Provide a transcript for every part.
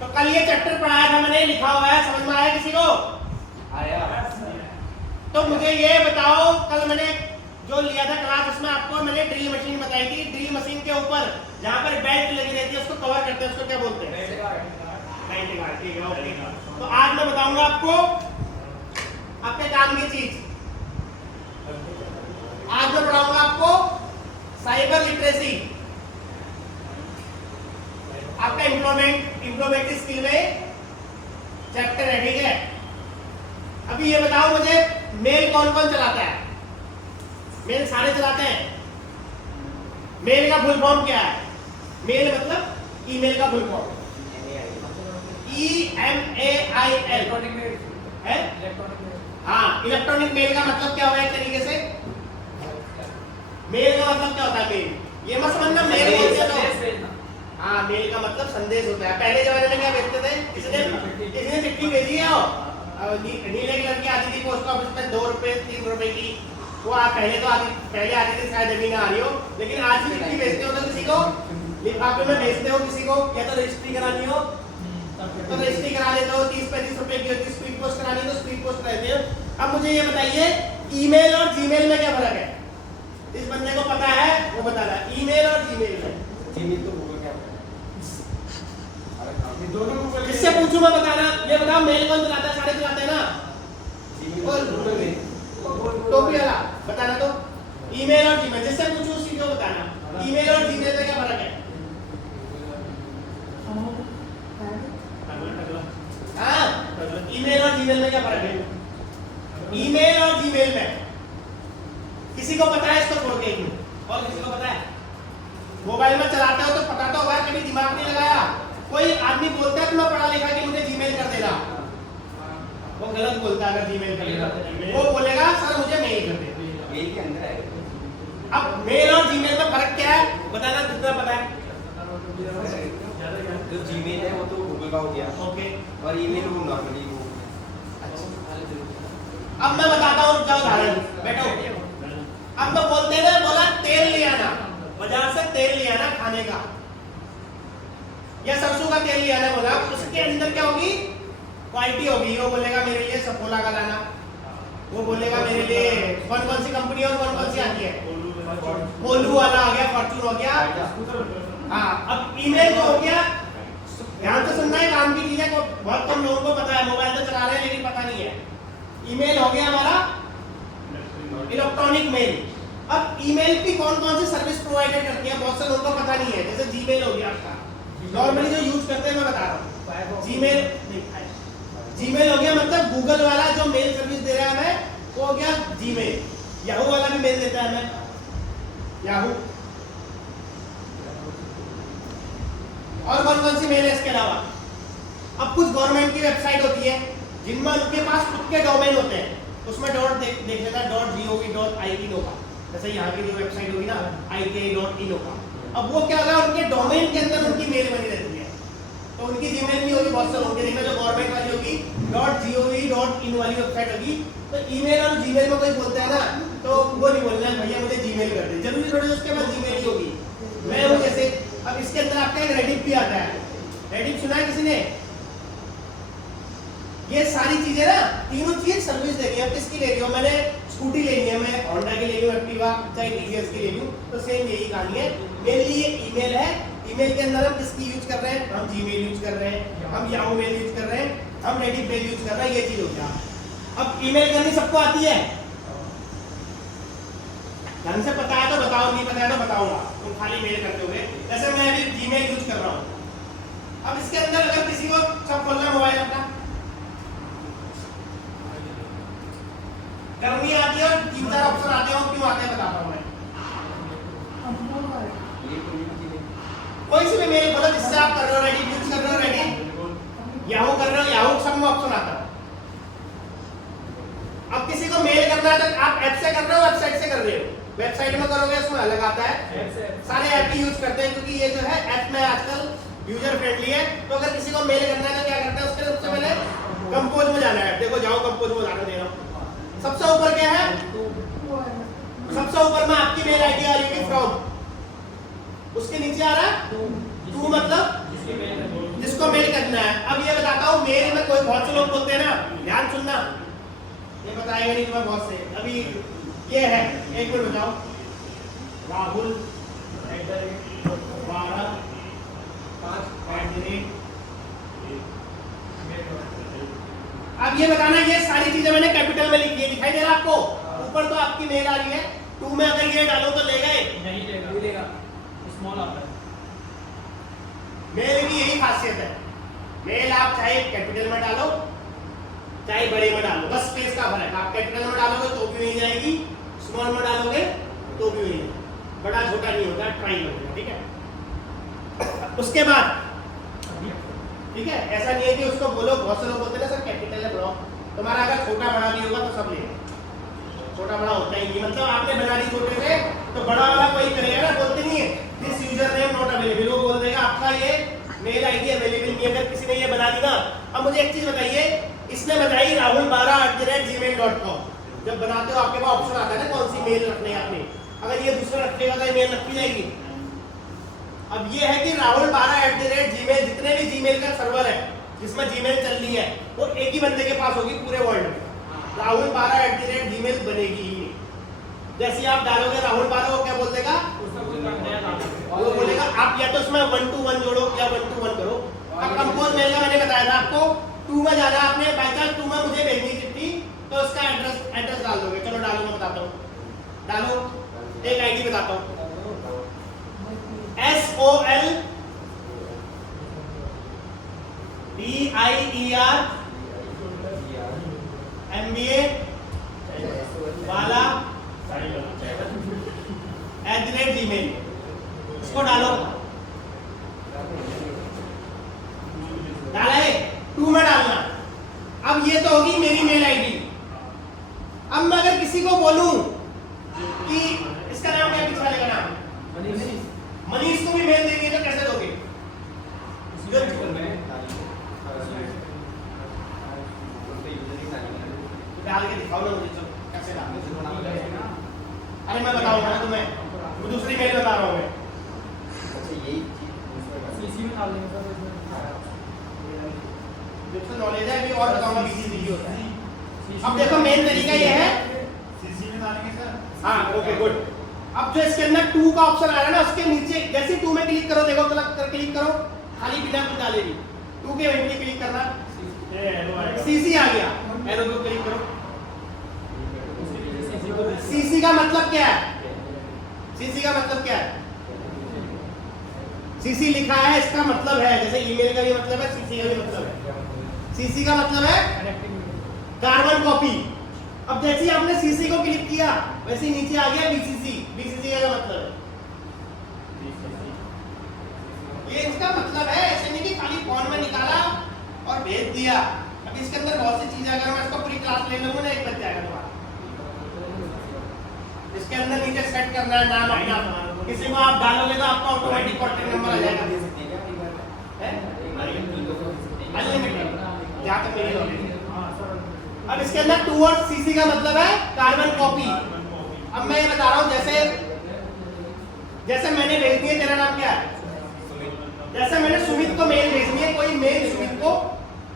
तो कल ये चैप्टर पढ़ाया था मैंने, लिखा हुआ है, समझ में आया किसी को? आया। तो मुझे ये बताओ, कल मैंने जो लिया था क्लास, उसमें आपको मैंने ड्रिल मशीन बताई थी। ड्रिल मशीन के ऊपर जहाँ पर बेल्ट लगी रहती है उसको कवर करते हैं, उसको क्या बोलते हैं? Belt guard. ठीक है, ओके। तो आज मैं बताऊंगा आपको आपके काम की चीज। आज मैं पढ़ाऊंगा आपको साइबर लिटरेसी, आपका इम्प्लीमेंट स्किल में चैप्टर है। ठीक है, अभी ये बताओ मुझे, मेल कौन कौन चलाता है? मेल सारे चलाते हैं। मेल का फुल फॉर्म क्या है? मेल मतलब ईमेल का फुल फॉर्म EMAIL है। हाँ, इलेक्ट्रॉनिक मेल का मतलब क्या होगा एक तरीके से? मेल का मतलब क्या होता है? मेल ये मत समझना मेल बोलते हैं तो। हाँ, मेल का मतलब संदेश होता है। पहले जमाने में क्या भेजते थे? किसी ने चिट्ठी भेजी है और नीले कलर की आती थी पोस्ट ऑफिस में, 2 रुपए 3 रुपए की। वो आप पहले आती थी, शायद अभी ना आ रही हो, लेकिन आज भी चिट्ठी भेजते हो तो किसी को लिफाफे में भेजते हो, किसी को या तो रजिस्ट्री करानी हो तो रजिस्ट्री करा लेते हो, 30-35 रुपए की होती है। स्पीड पोस्ट करानी है तो स्पीड पोस्ट रहती है। अब मुझे ये बताइए, ईमेल और जीमेल में क्या फर्क है? इस बंदे को पता है, वो बता रहा है। ईमेल और जीमेल में, जीमेल तो गूगल क्या दोनों किससे पूछूं मैं? बताना। ये बताओ, मेल कौन चलाता है? सारे चलाते हैं ना। टोपी वाला बताना। तो ईमेल और जीमेल, जिससे पूछूं उसी को बताना। ईमेल और जीमेल में क्या फर्क है? हाँ, ईमेल और जीमेल में क्या फर्क है? ईमेल और जीमेल में किसी को पता है? इसको छोड़ के और किसी को पता है? मोबाइल में चलाते हो तो पता तो होगा, कभी दिमाग नहीं लगाया। कोई आदमी बोलता है कि मैं पढ़ा लिखा कि मुझे जीमेल कर देना, वो गलत बोलता है। अगर जीमेल करेगा वो बोलेगा सर मुझे मेल कर दे। मेल के अंदर है। अब मेल और जीमेल में फर्क क्या है बताना, कितना पता है? जो जीमेल है वो तो गूगल का हो गया, ओके, और ईमेल वो नॉर्मली वो। अब मैं बताता हूँ, रुक जाओ, उदाहरण बैठो। अब मैं बोलते हैं, बोला तेल ले आना, बाजार से तेल ले आना खाने का, या सरसों का तेल ले आना बोला, उसके अंदर क्या होगी? क्वालिटी होगी। वो बोलेगा मेरे लिए सफोला का लाना, वो बोलेगा मेरे लिए कौन कौन सी कंपनी और कौन कौन सी आती है? कोलू वाला आ गया, फॉर्चून हो गया। हाँ, अब ईमेल तो हो गया। ध्यान से सुनना है, काम की चीजें को बहुत कम लोगों को पता है। मोबाइल तो चला रहे हैं लेकिन पता नहीं है। ईमेल हो गया हमारा इलेक्ट्रॉनिक मेल। अब ईमेल की कौन कौन सी सर्विस प्रोवाइडेड करती है बहुत से लोगों को पता नहीं है। जैसे जीमेल हो गया आपका, नॉर्मली जो यूज करते हैं मैं बता रहा हूँ। जीमेल हो गया मतलब गूगल वाला जो मेल सर्विस दे रहा है हमें, वो हो गया जीमेल। याहू वाला भी मेल देता है हमें, याहू। और कौन कौन सी मेल है इसके अलावा? अब कुछ गवर्नमेंट की वेबसाइट होती है जिनमें उनके पास खुद के डोमेन होते हैं, उसमें डॉट देख लेता है, .gov.in होगा। जैसे यहाँ की जो वेबसाइट होगी ना, IK.in होगा। अब वो क्या होगा, उनके डोमेन के अंदर उनकी मेल बनी रहती है, तो उनकी जीमेल नहीं होगी। बहुत से लोगों की देखना, जो गवर्नमेंट वाली होगी .gov.in वाली वेबसाइट होगी। तो ईमेल और जीमेल में कोई बोलता है ना, तो वो नहीं बोलना है भैया मुझे जीमेल कर दे, जरूरी थोड़ी उसके पास जीमेल ही होगी। मैं हूँ जैसे, अब इसके अंदर आपका एक रेडिट भी आता है। रेडिट सुना है किसी ने? ये सारी चीजें ना, तीनों चीज सर्विस दे रही है। अब किसकी ले रही हो? मैंने स्कूटी लेनी है, मैं होंडा की ले रही हूँ, एक्टिवा चाहे टीवीएस की ले रही हूँ, तो सेम यही कहानी है। मेरे लिए ईमेल है, ईमेल के अंदर हम किसकी यूज कर रहे हैं? हम जीमेल यूज कर रहे हैं, हम याहू मेल यूज कर रहे हैं, हम रेडिट मेल यूज कर रहे हैं। ये चीज हो गया। अब ईमेल करनी सबको आती है? ढंग से पता है तो बताओ, नहीं पता है तो बताऊंगा। तुम खाली मेल करते होगे। जैसे मैं अभी जीमेल यूज कर रहा हूँ। अब इसके अंदर अगर किसी को सब खोलना मोबाइल अपना करनी आती है, और 3-4 ऑप्शन आते हैं, क्यों आते हैं बताता हूँ मैं। कोई सी भी मेल बोलो जिससे आप कर रहे हो, रेडिट यूज कर रहे हो, रेडिट, याहू कर रहे हो, याहू, सब में ऑप्शन आता है। अब किसी को मेल करना है तो आप ऐप से कर रहे हो, वेबसाइट से कर रहे हो? वेबसाइट में करोगे उसमें अलग आता है। सारे ऐप ही यूज करते हैं क्योंकि ये जो है ऐप में आजकल यूजर फ्रेंडली है। तो अगर किसी को मेल करना है तो क्या करते हैं? उसके सबसे पहले कंपोज में जाना है। देखो जाओ कंपोज में जाना दे रहा हूँ। सबसे ऊपर क्या है? सबसे ऊपर में आपकी मेल आईडी आ रही है फ्रॉम, उसके नीचे आ रहा है टू, मतलब जिसको मेल करना है। अब ये बताता हूँ, मेल में कोई बहुत से लोग बोलते हैं ना, ध्यान सुनना, ये बताएगा नहीं तुम्हें बहुत से। अभी ये है, एक मिनट बताओ, राहुल अब ये बताना, ये सारी चीजें मैंने कैपिटल में लिखी है, दिखाई दे रहा है आपको? ऊपर तो आपकी मेल आ रही है, 2 में अगर ये डालो तो ले गए, नहीं लेगा, स्मॉल आता है। मेल की यही खासियत है, मेल आप चाहे कैपिटल में डालो चाहे बड़े में डालो, बस स्पेस का फर्क। आप कैपिटल में डालोगे तो भी नहीं जाएगी, स्मॉल में डालोगे तो भी नहीं जाएगी, बड़ा छोटा नहीं होता, ट्राई होगा, ठीक है। उसके बाद ठीक है, ऐसा नहीं है कि उसको बोलो, बहुत से लोग बोलते हैं ना सर कैपिटल है ब्लॉक, तुम्हारा अगर छोटा बड़ा भी होगा तो सब लेंगे, छोटा बड़ा होता ही नहीं। मतलब आपने बना दी छोटे से तो बड़ा वाला कोई करेगा ना, बोलते नहीं है this user name not available, वो बोल देगा आपका ये मेल आईडी अवेलेबल नहीं है, अगर किसी ने ये बना दी ना। अब मुझे एक चीज बताइए, इसने बताई rahul12@gmail.com, जब बनाते हो आपके पास ऑप्शन आता है ना कौन सी मेल रखनी है आपने, अगर ये दूसरा रखेगा तो ये मेल रखी जाएगी। अब ये है कि rahul12@gmail, जितने भी जीमेल का सर्वर है जिसमें जीमेल चल रही है वो एक ही बंदे के पास होगी पूरे वर्ल्ड में, rahul12@gmail बनेगी ही नहीं। जैसे आप डालोगे rahul12, वो क्या बोल देगा, वो बोलेगा आप या तो उसमें 1 to 1 जोड़ो या 1 to 1 करो। अब कंपोज मेल का मैंने बताया था आपको, 2 में जाना आपने, बाई चांस 2 में मुझे भेजनी चिट्ठी तो उसका एड्रेस डाल दोगे। चलो डालो, मैं बताता हूँ, डालो, एक आईडी बताता हूँ, SOLDIER वाला @gmail, इसको डालो, डाला है, 2 में डालना। अब ये तो होगी मेरी मेल आईडी। अब मैं अगर किसी को बोलूं कि इसका नाम क्या पीछे वाले का नाम मनीष को भी मेल देंगे तो कैसे दोगे? डाल के दिखाओ ना मुझे, चलो कैसे डालते हैं। अरे मैं बताऊंगा ना तुम्हें, वो दूसरी मेल बता रहा हूँ मैं। सीसी में डाल देंगे सर, जिससे नॉलेज है, अभी और बताऊंगा बीसीसी की होता है। अब देखो मेन तरीका ये है, सीसी में डालेंगे सर। हाँ ओके गुड। अब जो इसके अंदर 2 का ऑप्शन आ रहा है ना, उसके नीचे जैसे 2 में क्लिक करो, देखो क्लिक करो, खाली बिना कुछ डालेगी, 2 के इवेंट क्लिक करना, सीसी आ गया, एरो को क्लिक करो। सीसी का मतलब क्या है? सीसी का मतलब क्या है? सीसी लिखा है, इसका मतलब है, जैसे ईमेल का भी मतलब है, सीसी का भी मतलब है। सीसी का मतलब है कार्बन कॉपी। अब जैसे ही आपने सीसी को क्लिक किया वैसे ही नीचे आ गया बीसीसी। बीसीसी का मतलब है, ये इसका मतलब है, ऐसे नहीं कि खाली फोन में निकाला और भेज दिया। अब इसके अंदर बहुत सी चीजें, अगर मैं इसको पूरी क्लास ले लूंगा ना, एक बच जाएगा तुम्हारा। इसके अंदर नीचे सेट करना है नाम अपना, किसी को आप डालोगे तो आपका ऑटोमेटिक कांटेक्ट नंबर आ जाएगा, अनलिमिटेड, जहां तक मेरी नॉलेज है। अब इसके अंदर 2 और सीसी का मतलब है कार्बन कॉपी। अब मैं ये बता रहा हूं, जैसे मैंने भेजनी है, तेरा नाम क्या है? जैसे मैंने सुमित को मेल भेजनी है, कोई मेल सुमित को,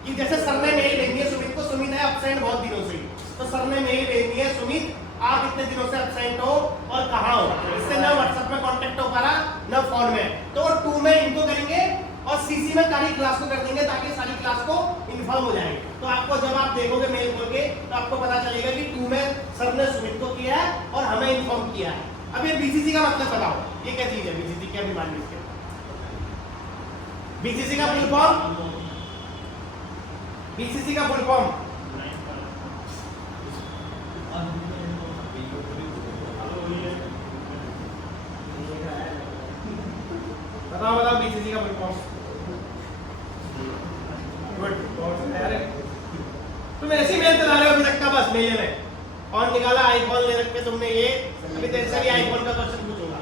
कि जैसे सर ने मेल भेजनी है सुमित को, सुमित है एब्सेंट बहुत दिनों से, तो सर ने मेल भेजनी है, सुमित आप इतने दिनों से एब्सेंट हो और कहाँ हो, इससे ना व्हाट्सएप में कांटेक्ट हो पा रहा ना फोन में, तो 2 में इनको करेंगे और सीसी में सारी क्लास को कर देंगे ताकि सारी क्लास को इन्फॉर्म हो जाए। तो आपको जब आप देखोगे मेल खोल के तो आपको पता चलेगा कि 2 में सर ने सुमित को किया है और हमें इन्फॉर्म किया है। अब ये बीसीसी का मतलब बताओ, ये क्या चीज है? बीसीसी क्या बीमारी है? बीसीसी का फुल फॉर्म, बीसीसी का फुल फॉर्म बताओ बीसीसी का फुल फॉर्म। तुम ऐसी मेल चला रहे हो अभी तक का, बस मेल में फोन निकाला, आईफोन ले रखे तुमने, ये अभी तेरे से भी आईफोन का क्वेश्चन पूछूंगा।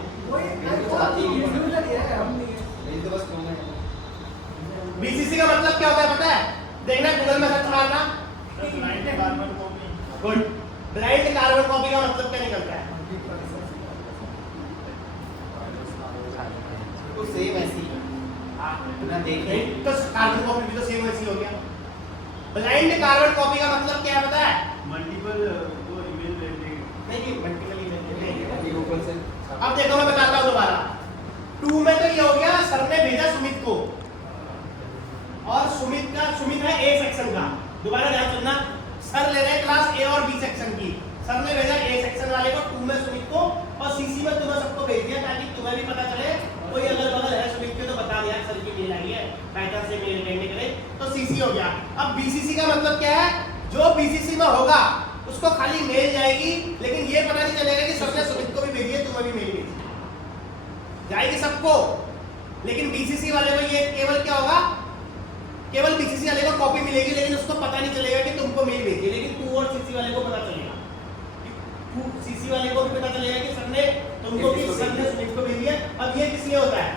बीसीसी का मतलब क्या होता है पता है? देखना गूगल में सर्च मारना, गुड। ब्लाइंड कार्बन कॉपी का मतलब क्या निकलता है? तो सेम ऐसी ना देखें तो कार्बन ब्लाइंड कार्बन कॉपी का मतलब क्या है पता है? मल्टीपल वो ईमेल भेजने नहीं मल्टीपल ईमेल अभी ऊपर से अब देखो मैं बताता हूँ दोबारा। 2 में तो ये हो गया सर ने भेजा सुमित को, और सुमित है ए सेक्शन का। दोबारा ध्यान सुनना, सर ले रहे हैं क्लास ए और बी सेक्शन की। सर ने भेजा ए सेक्शन वाले को 2 में सुमित को, और सीसी में तुम्हें सबको भेज दिया ताकि तुम्हें भी पता चले, कोई अगल बगल है सुमित के तो बता दिया सर की मेल आई है, पैटर्न से मेल करने के लिए, तो सीसी हो गया। अब बीसीसी का मतलब क्या है? जो बीसीसी में होगा उसको खाली मेल जाएगी, लेकिन ये पता नहीं चलेगा कि सर ने सुमित को भी भेजी है, तुम्हें भी मेल भेजी जाएगी सबको। लेकिन बीसीसी वाले को ये केवल क्या होगा, केवल बीसीसी वाले को कॉपी मिलेगी, लेकिन उसको पता नहीं चलेगा कि तुमको मेल भेजी है। लेकिन 2 और सीसी वाले को पता चलेगा, सीसी वाले को भी पता चलेगा कि सर ने तुमको भी सर ने सुमित को भेजी है। अब ये किस लिए होता है?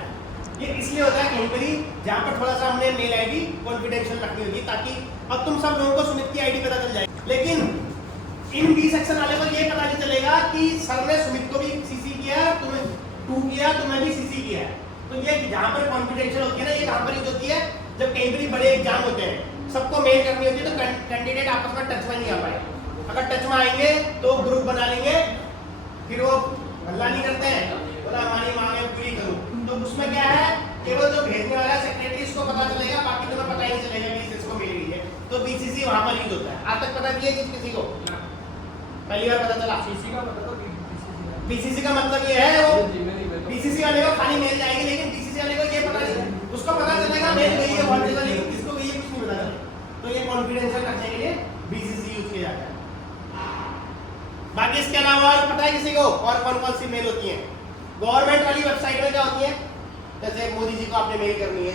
ये इसलिए होता है कहीं पर ही जहाँ पर थोड़ा सा हमने मेल आईडी कॉन्फिडेंशियल रखनी होगी, ताकि अब तुम सब लोगों को सुमित की आईडी पता चल जाए। लेकिन इन बी सेक्शन वाले को ये पता नहीं चलेगा कि सर ने सुमित को भी सीसी किया, तुम्हें 2 किया, तुम्हें भी सीसी किया है। तो ये जहाँ पर कॉन्फिडेंशियल होती है ना, ये कहाँ पर यूज होती है? जब कहीं भी बड़े एग्जाम होते हैं, सबको मेल करनी होती है, तो कैंडिडेट आपस में टच में नहीं आ पाए। अगर टच में आएंगे तो ग्रुप बना लेंगे, फिर वो हल्ला नहीं करते हैं, बोला हमारी मांगे पूरी करो। तो उसमें क्या है, केवल जो भेजने वाला है सेक्रेटरी उसको पता चलेगा, बाकी तुम्हें पता ही नहीं चलेगा कि इसको मेल गई है। तो बीसीसी वहां पर यूज होता है। आज तक पता किया किसी को? पहली बार पता चला। सीसी का पता तो बीसीसी का मतलब ये है, वो बीसीसी वाले को खाली मेल जाएगी, लेकिन बीसीसी वाले को ये पता नहीं, उसको पता चलेगा मेल गई है बहुत जगह, लेकिन किसको गई है कुछ नहीं पता चलेगा। तो ये कॉन्फिडेंशियल रखने के लिए बीसीसी यूज किया जाता है। बाकी इसके अलावा और पता है किसी को और कौन कौन सी मेल होती है? गवर्नमेंट वाली वेबसाइट में क्या होती है? जैसे मोदी जी को आपने मेल करनी है,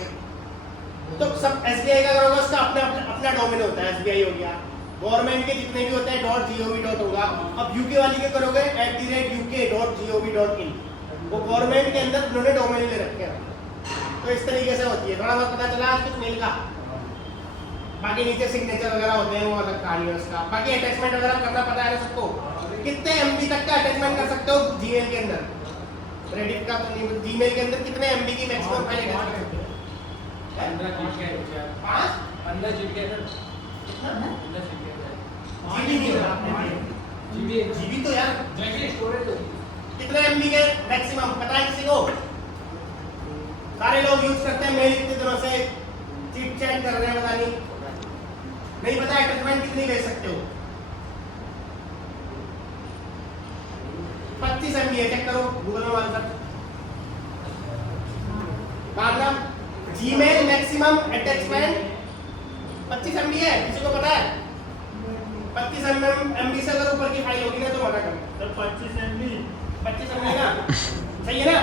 तो सब एसबीआई का करोगे, उसका अपना डोमेन होता है, एसबीआई हो गया। गवर्नमेंट के जितने भी होते हैं .gov. होगा। अब यूके वाली के करोगे @uk.gov.in, वो गवर्नमेंट के अंदर उन्होंने डोमेन ले रखे हैं। तो इस तरीके से होती है। थोड़ा बहुत पता चला आज कुछ मेल का। बाकी नीचे सिग्नेचर वगैरह होते हैं, वो अलग कहानी है उसका। बाकी अटैचमेंट वगैरह करना पता है सबको। कितने एमबी तक का अटैचमेंट कर सकते हो जीमेल के अंदर? रेडिट का तो नहीं, जीमेल के अंदर कितने एमबी की मैक्सिमम फाइल अटैच कर सकते हो? 15 GB है। 15 GB है सर। कितना है? 15 GB है। जीबी नहीं होता, जीबी तो यार जैसे स्टोरेज होती कितने एमबी के मैक्सिमम पता है किसी को? सारे लोग यूज करते हैं मेल इतने दिनों से, चिट चैट कर रहे हैं, पता नहीं पता अटैचमेंट कितनी भेज सकते हो? 25 MB है, चेक करो गूगल में मार कर। मतलब जीमेल मैक्सिमम अटैचमेंट 25 MB है, किसी को पता है? 25 MB से अगर ऊपर की फाइल होगी ना तो मना कर। सर 25 MB 25 MB ना, सही है ना?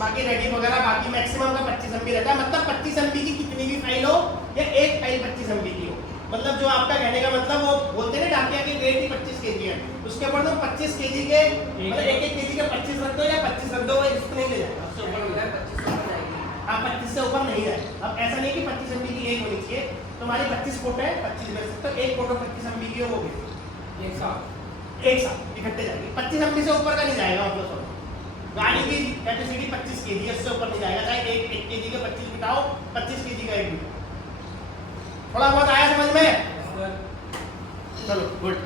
बाकी रेडी वगैरह बाकी मैक्सिमम का 25 MB रहता है। मतलब 25 MB की कितनी भी फाइल हो, या एक फाइल 25 MB की हो, मतलब जो आपका कहने का मतलब, वो बोलते हैं ना डाकिया की वेट ही 25 kg है, उसके ऊपर तो 25 kg के मतलब एक kg के 25 रख दो या 25 रख दो, वो इसको नहीं ले जाएगा, उससे ऊपर मिला 25 जाएगी। हाँ 25 से ऊपर नहीं जाएगा। अब ऐसा नहीं कि 25 MB की एक होनी चाहिए, तुम्हारी 25 फोटो है 25 भेज सकते हो, एक फोटो 25 MB की हो वो भी एक साथ इकट्ठे जाएगी। 25 MB से ऊपर का नहीं जाएगा। मतलब गाड़ी की कैपेसिटी 25 kg है, उससे ऊपर नहीं जाएगा। चाहे एक kg के 25 बिठाओ, 25 kg का एक बिठाओ। थोड़ा बहुत आया समझ में? चलो गुड।